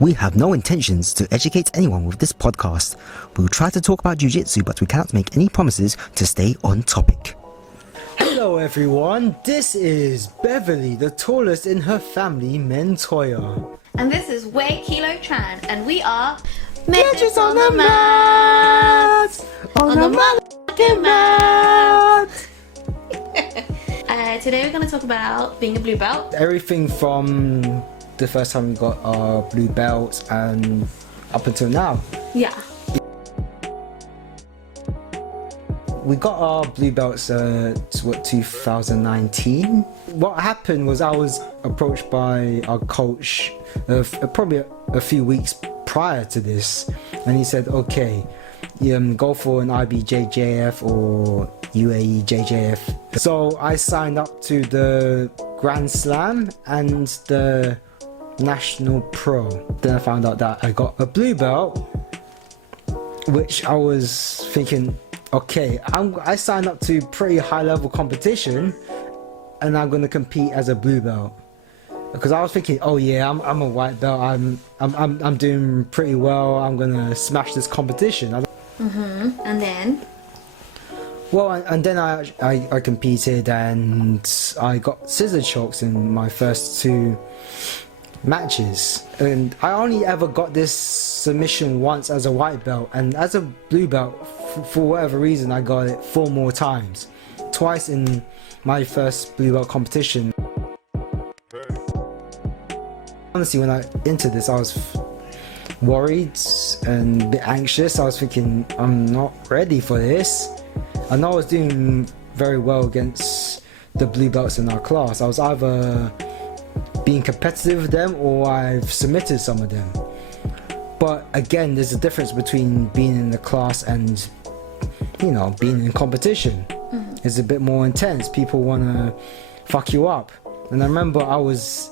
We have no intentions to educate anyone with this podcast. We will try to talk about jiu-jitsu, but we cannot make any promises to stay on topic. Hello everyone, this is Beverly, the tallest in her family, Mentoya. And this is Wei Kilo Tran, and we are Midgets on the mat! On the motherfucking mat! Today we're going to talk about being a blue belt. Everything from the first time we got our blue belts and up until now. Yeah. We got our blue belts 2019. What happened was I was approached by our coach probably a few weeks prior to this, and he said, okay, go for an IBJJF or UAE JJF. So I signed up to the Grand Slam and the National Pro. Then I found out that I got a blue belt, which I was thinking, okay, I signed up to pretty high level competition and I'm gonna compete as a blue belt, because I was thinking, oh yeah, I'm a white belt, I'm doing pretty well, I'm gonna smash this competition. And then? Well, and then I competed and I got scissor chokes in my first two matches, and I only ever got this submission once as a white belt, and as a blue belt, for whatever reason, I got it 4 more times, twice in my first blue belt competition. Honestly, when I entered this, I was worried and a bit anxious. I was thinking, I'm not ready for this. I know I was doing very well against the blue belts in our class. I was either being competitive with them or I've submitted some of them. But again, there's a difference between being in the class and, you know, being in competition. It's a bit more intense. People want to fuck you up. And I remember I was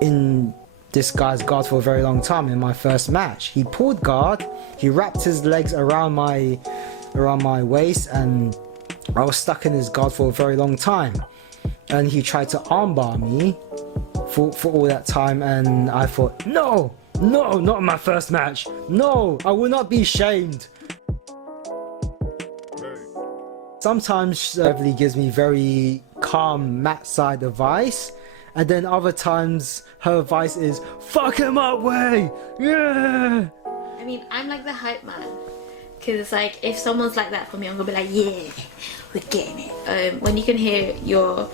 in this guy's guard for a very long time in my first match. He pulled guard, he wrapped his legs around my waist, and I was stuck in his guard for a very long time. And he tried to armbar me for all that time, and I thought, no, not my first match. No, I will not be shamed. Sometimes Beverly gives me very calm mat side advice, and then other times her advice is, fuck him up, Way! Yeah! I mean, I'm like the hype man. Because it's like, if someone's like that for me, I'm going to be like, yeah, we're getting it. When you can hear your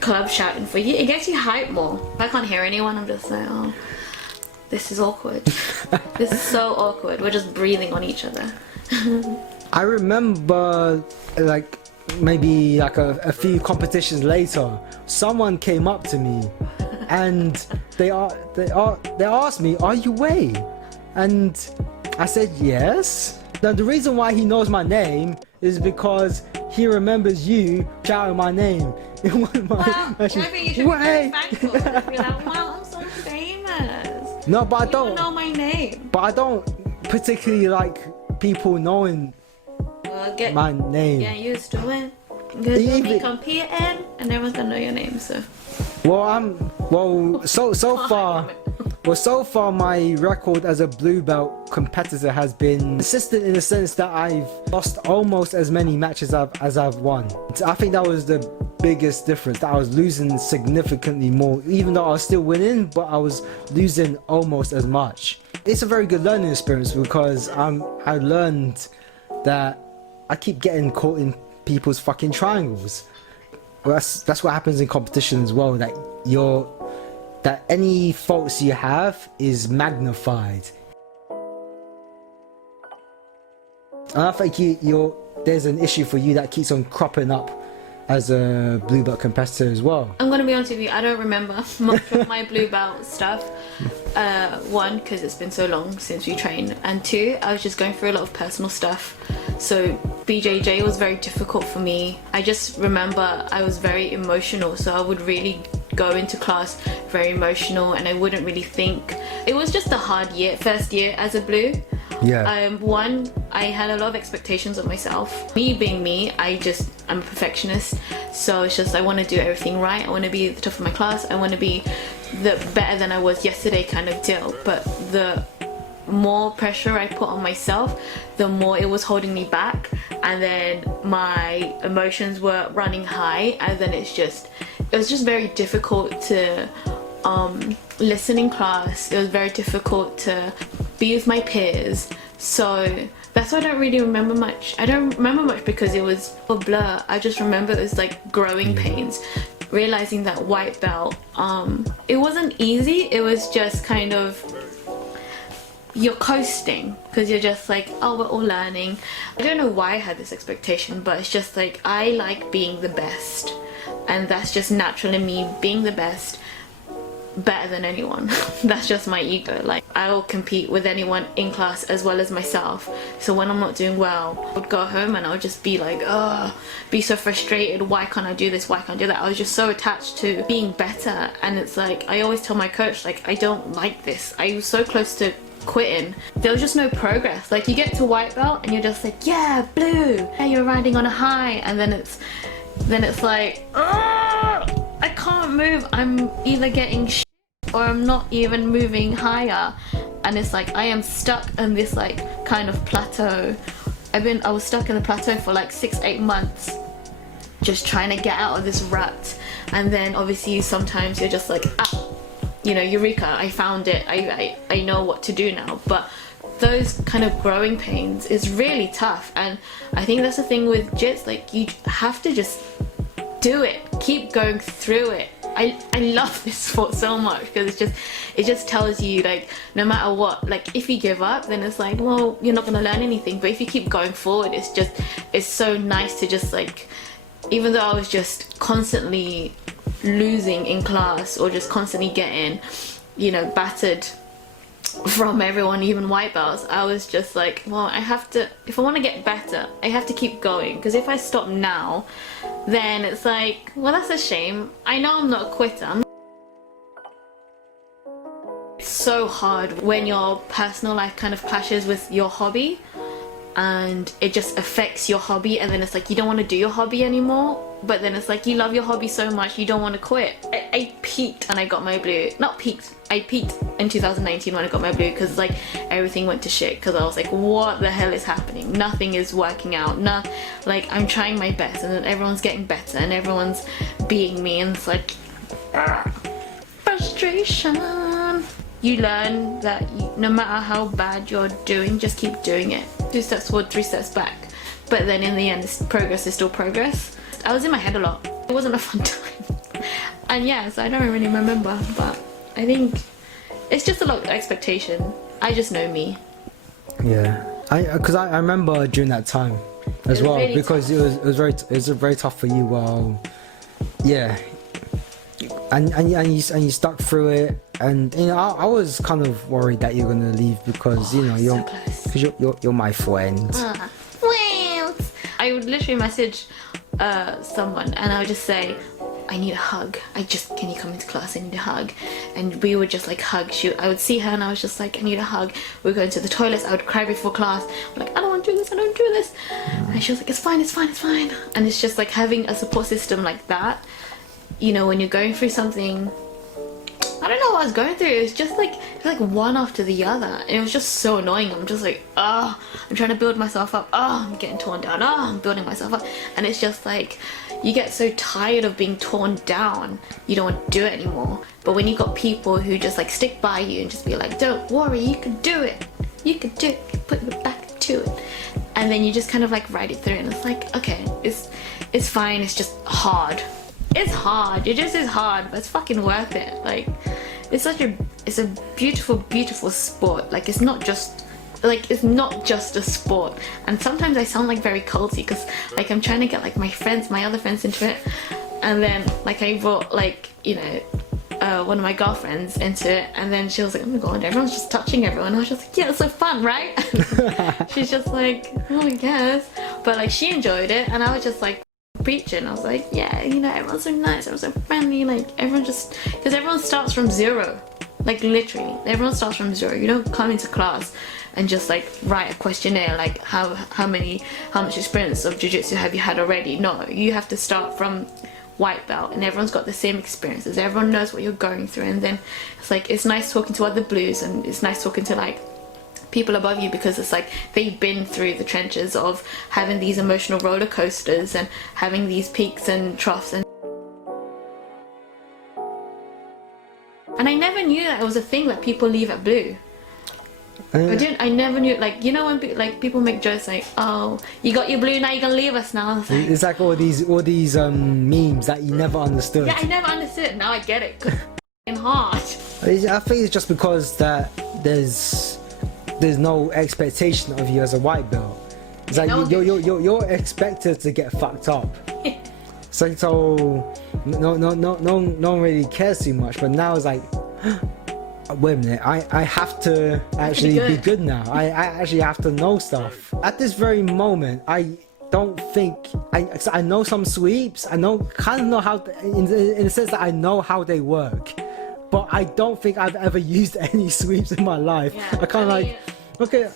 club shouting for you, it gets you hyped more. If I can't hear anyone, I'm just like, oh, this is awkward. This is so awkward. We're just breathing on each other. I remember, like, maybe like a few competitions later, someone came up to me and they asked me, are you Way? And I said yes. Now the reason why he knows my name is because he remembers you shouting my name in one of my matches. Maybe you should be very thankful. Be like, wow, I'm so famous. No, but I don't You know my name. But I don't particularly like people knowing Get my name. used to it. Because you'll be competing and everyone's gonna know your name, so. So far my record as a blue belt competitor has been consistent in the sense that I've lost almost as many matches as I've won. I think that was the biggest difference, that I was losing significantly more, even though I was still winning, but I was losing almost as much. It's a very good learning experience, because I learned that I keep getting caught in people's fucking triangles. Well, that's what happens in competition as well, that any faults you have is magnified. And I think there's an issue for you that keeps on cropping up as a blue belt competitor as well. I'm gonna be honest with you, I don't remember much of my blue belt stuff. One, because it's been so long since we trained, and two, I was just going through a lot of personal stuff. So BJJ was very difficult for me. I just remember I was very emotional, so I would really go into class very emotional and I wouldn't really think. It was just a hard first year as a blue. Yeah. One, I had a lot of expectations of myself. Me being me, I'm a perfectionist, so it's just I want to do everything right. I want to be at the top of my class. I want to be the better than I was yesterday kind of deal, but the more pressure I put on myself, the more it was holding me back, and then my emotions were running high, and then it was just very difficult to listen in class. It was very difficult to be with my peers, so that's why I don't really remember much. I don't remember much because it was a blur. I just remember it was like growing pains, realizing that white belt, it wasn't easy. It was just kind of, you're coasting because you're just like, oh, we're all learning. I don't know why I had this expectation, but it's just like, I like being the best, and that's just natural in me, being the best, better than anyone. That's just my ego. Like, I'll compete with anyone in class as well as myself. So when I'm not doing well, I would go home and I would just be like, oh, be so frustrated. Why can't I do this? Why can't I do that? I was just so attached to being better, and it's like, I always tell my coach, like, I don't like this. I was so close to quitting. There was just no progress. Like, you get to white belt and you're just like, yeah, blue, yeah, you're riding on a high, and then it's like, I can't move. I'm either getting shit or I'm not even moving higher, and it's like I am stuck in this like kind of plateau. I was stuck in the plateau for like 6-8 months, just trying to get out of this rut. And then obviously sometimes you're just like, you know, eureka, I found it, I know what to do now. But those kind of growing pains is really tough, and I think that's the thing with jits, like, you have to just do it, keep going through it. I love this sport so much because it just tells you, like, no matter what, like, if you give up, then it's like, well, you're not gonna learn anything. But if you keep going forward, it's so nice to just, like, even though I was just constantly losing in class or just constantly getting, you know, battered from everyone, even white belts, I was just like, well, I have to, if I want to get better, I have to keep going, because if I stop now, then it's like, well, that's a shame. I know I'm not a quitter. It's so hard when your personal life kind of clashes with your hobby, and it just affects your hobby, and then it's like you don't want to do your hobby anymore, but then it's like you love your hobby so much you don't want to quit. I peaked and I got my blue. Not peaked, I peaked in 2019 when I got my blue, because like everything went to shit, because I was like, what the hell is happening? Nothing is working out. Like, I'm trying my best and then everyone's getting better and everyone's beating me, and it's like frustration. You learn that no matter how bad you're doing, just keep doing it. 2 steps forward, 3 steps back. But then in the end, progress is still progress. I was in my head a lot. It wasn't a fun time. And yeah, so I don't really remember, but I think it's just a lot of expectation. I just know me. Yeah, because I remember during that time as well, really because tough. it was very tough for you. Well, yeah, and you stuck through it, and you know I was kind of worried that you're gonna leave because you know you're my friend. Well, I would literally message someone and I would just say, I need a hug. Can you come into class? I need a hug. And we would just like hug. I would see her and I was just like, I need a hug. We would go into the toilets. I would cry before class. I'm like, I don't want to do this. I don't do this. And she was like, it's fine, it's fine, it's fine. And it's just like having a support system like that. You know, when you're going through something, I don't know what I was going through. It was just like one after the other. And it was just so annoying. I'm just like, I'm trying to build myself up. I'm getting torn down. I'm building myself up. And it's just like, you get so tired of being torn down, you don't want to do it anymore. But when you got people who just like stick by you and just be like, don't worry, you can do it. You can do it. Put your back to it. And then you just kind of like ride it through, and it's like, okay, it's fine. It's just hard. It's hard. It just is hard, but it's fucking worth it. Like, it's a beautiful, beautiful sport. Like, it's not just a sport. And sometimes I sound like very culty because like I'm trying to get like my other friends into it, and then like I brought like, you know, one of my girlfriends into it, and then she was like, oh my god, everyone's just touching everyone. I was just like, yeah, it's so fun, right? She's just like, oh, I guess. But like she enjoyed it, and I was just like preaching. I was like, yeah, you know, everyone's so nice, everyone's so friendly, like everyone just, because everyone starts from zero. Like literally, everyone starts from zero. You don't come into class and just like write a questionnaire like how much experience of jiu-jitsu have you had already. No, you have to start from white belt and everyone's got the same experiences, everyone knows what you're going through, and then it's like it's nice talking to other blues, and it's nice talking to like people above you, because it's like they've been through the trenches of having these emotional roller coasters and having these peaks and troughs. And I never knew that it was a thing that people leave at blue. I never knew, like, you know, when like people make jokes like, oh, you got your blue, now you're gonna leave us now. Like, it's like all these memes that you never understood. yeah, I never understood it. Now I get it. It's hard. I think it's just because that there's no expectation of you as a white belt. It's like you're expected to get fucked up. so no one really cares too much. But now it's like, wait a minute, I have to actually be good now. I actually have to know stuff. At this very moment, I don't think I know some sweeps. I kind of know how, in the sense that I know how they work, but I don't think I've ever used any sweeps in my life. Yeah, I kind of like, okay,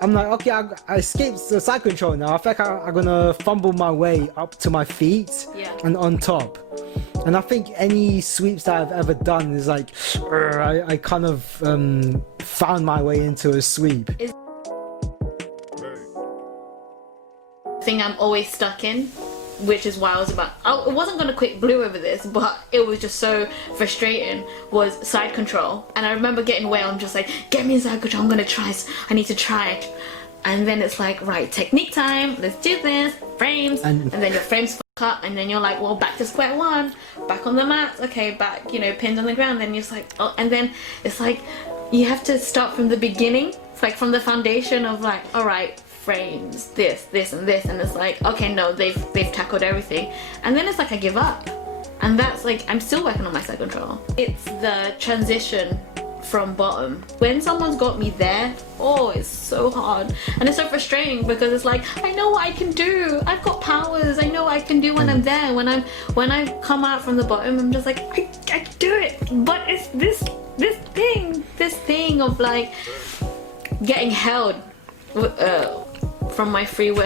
I'm like, okay, I escaped the side control now. I think I'm gonna fumble my way up to my feet and on top. And I think any sweeps that I've ever done is like, I kind of found my way into a sweep. Thing I'm always stuck in, which is why I wasn't gonna quit blue over this, but it was just so frustrating, was side control. And I remember getting away, I'm just like, get me in side control, I need to try it. And then it's like, right, technique time, let's do this, frames, and then your frames fuck up, and then you're like, well, back to square one, back on the mat, okay, back, you know, pins on the ground, then you're just like, oh, and then it's like, you have to start from the beginning. It's like from the foundation of like, all right, frames, this and this, and it's like, okay, no, they've tackled everything, and then it's like I give up. And that's like, I'm still working on my side control. It's the transition from bottom. When someone's got me there, oh, it's so hard, and it's so frustrating, because it's like, I know what I can do, I've got powers, I know what I can do when I'm there. When I come out from the bottom, I'm just like, I can do it, but it's this thing of like getting held from my free will.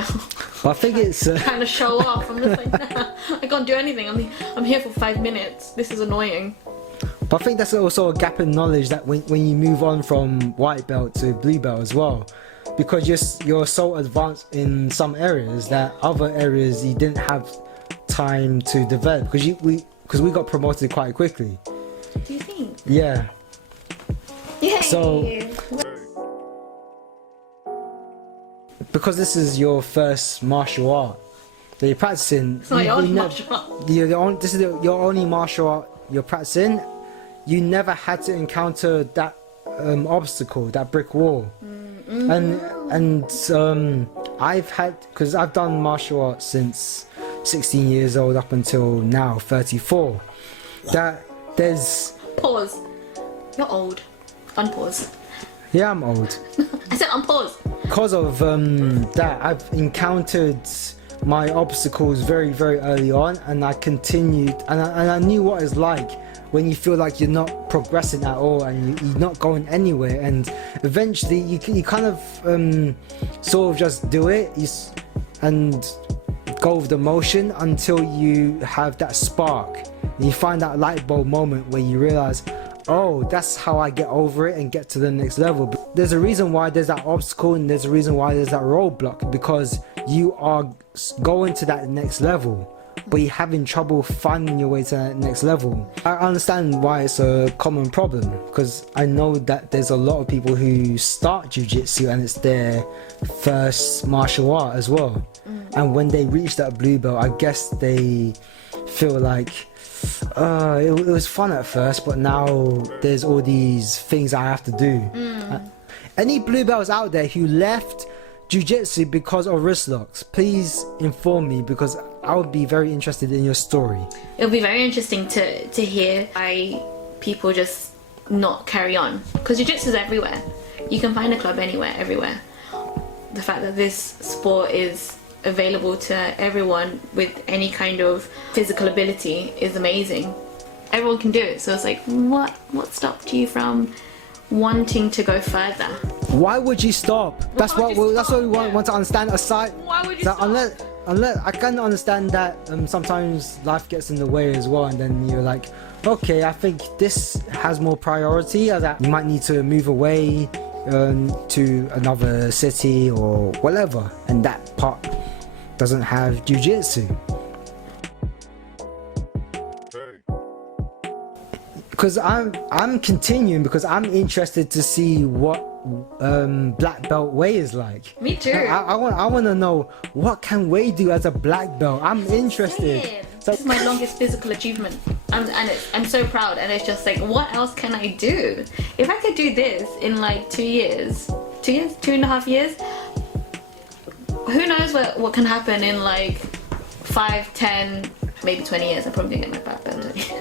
I think it's kind of show off. I'm just like, nah, I can't do anything. I'm here for 5 minutes. This is annoying. But I think that's also a gap in knowledge that when you move on from white belt to blue belt as well, because you're so advanced in some areas that other areas you didn't have time to develop, because we got promoted quite quickly. Do you think? Yeah. Yay! So because this is your first martial art that you're practicing, it's not your only martial art. This is your only martial art you're practicing. You never had to encounter that obstacle, that brick wall. And I've had, because I've done martial arts since 16 years old up until now 34, that there's pause. You're old. Unpause. Yeah, I'm old. I said unpause. Because of that, I've encountered my obstacles very, very early on, and I continued, and I knew what it's like when you feel like you're not progressing at all and you're not going anywhere, and eventually you kind of sort of just do it and go with the motion until you have that spark, and you find that light bulb moment where you realize, oh, that's how I get over it and get to the next level. But there's a reason why there's that obstacle, and there's a reason why there's that roadblock, because you are going to that next level, but you're having trouble finding your way to that next level. I understand why it's a common problem, because I know that there's a lot of people who start jiu-jitsu and it's their first martial art as well. And when they reach that blue belt, I guess they feel like, it was fun at first, but now there's all these things I have to do. Any blue belts out there who left jiu-jitsu because of wrist locks, please inform me, because I would be very interested in your story. It'll be very interesting to hear why people just not carry on, because jiu-jitsu is everywhere. You can find a club anywhere, everywhere. The fact that this sport is available to everyone with any kind of physical ability is amazing. Everyone can do it, so it's like, what stopped you from wanting to go further? Why would you stop? That's what we want to understand. Aside, why would you stop? unless I can understand that sometimes life gets in the way as well, and then you're like, okay, I think this has more priority, or that you might need to move away to another city or whatever, and that part doesn't have jiu-jitsu. Because I'm continuing because I'm interested to see what black belt Wei is like. Me too. I want to know what can Wei do as a black belt. I'm interested. So, this is my longest physical achievement, I'm so proud. And it's just like, what else can I do? If I could do this in like 2 years, 2.5 years, who knows what can happen in like 5, 10, maybe 20 years. I'm probably gonna get my black belt.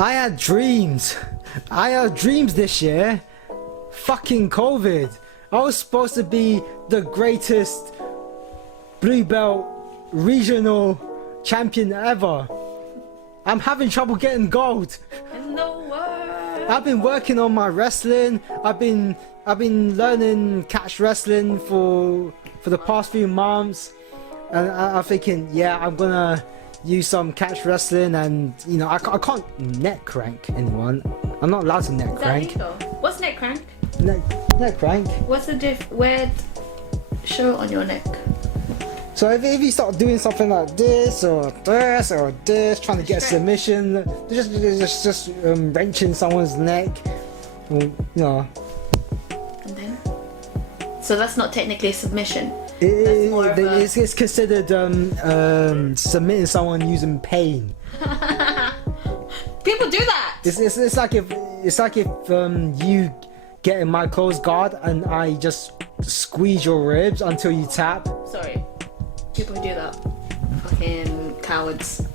I had dreams this year. Fucking COVID. I was supposed to be the greatest blue belt regional champion ever. I'm having trouble getting gold. In the world. I've been working on my wrestling. I've been learning catch wrestling for the past few months, and I'm thinking, yeah, I'm gonna use some catch wrestling, and you know, I can't neck crank anyone. I'm not allowed to neck crank. What's neck crank? Neck crank. What's the where? Show it on your neck. So if you start doing something like this or this, trying to get a submission, just wrenching someone's neck, or, you know. And then? So that's not technically a submission. It's considered submitting someone using pain. People do that. It's like if you get in my close guard and I just squeeze your ribs until you tap. Sorry, people who do that, fucking cowards.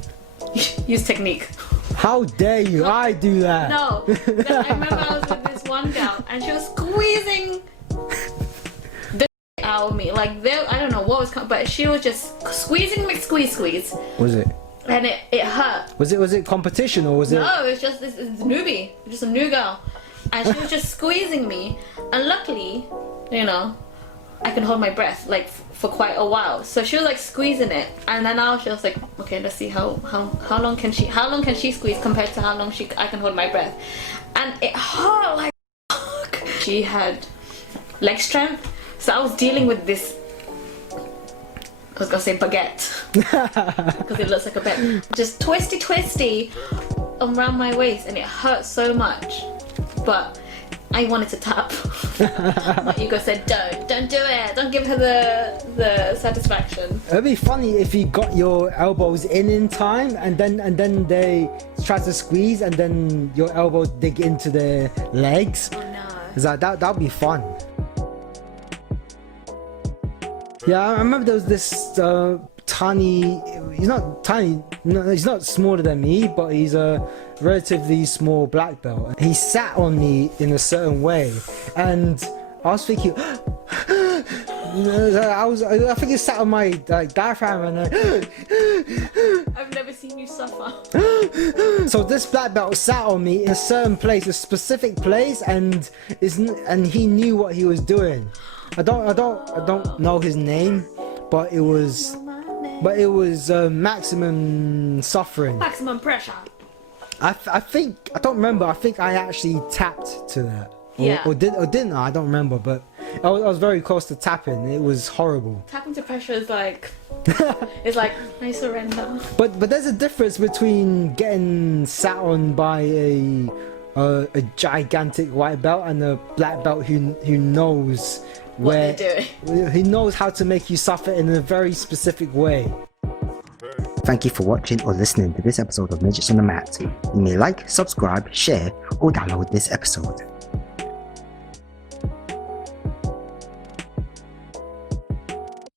Use technique. How dare you? I do that. No, I remember I was with this one girl and she was squeezing the out of me. Like I don't know what was coming, but she was just squeezing me, squeeze. Was it? And it hurt. Was it competition or was it? No, it's just this newbie, just a new girl, and she was just squeezing me. And luckily, you know, I can hold my breath like for quite a while. So she was like squeezing it, and then I was just like, okay, let's see how long can she squeeze compared to how long I can hold my breath. And it hurt like fuck. She had leg strength, so I was dealing with this. I was gonna say baguette because it looks like a baguette. Just twisty around my waist, and it hurt so much. But I wanted to tap. My ego said, "Don't do it. Don't give her the satisfaction." It'd be funny if you got your elbows in time, and then they try to squeeze, and then your elbows dig into their legs. Oh no! It's like that'd be fun. Yeah, I remember there was this tiny. He's not tiny. No, he's not smaller than me, but he's a relatively small black belt. He sat on me in a certain way, and I was thinking. I think he sat on my diaphragm, and I've never seen you suffer. So this black belt sat on me in a certain place, a specific place, and he knew what he was doing. I don't know his name, but it was maximum suffering. Maximum pressure. I don't remember. I think I actually tapped to that. Or didn't I? I don't remember, but I was very close to tapping. It was horrible. Tapping to pressure is like, it's like, I surrender. But there's a difference between getting sat on by a gigantic white belt and a black belt who knows what they're doing. He knows how to make you suffer in a very specific way. Thank you for watching or listening to this episode of Midgets on the Mat. You may like, subscribe, share, or download this episode.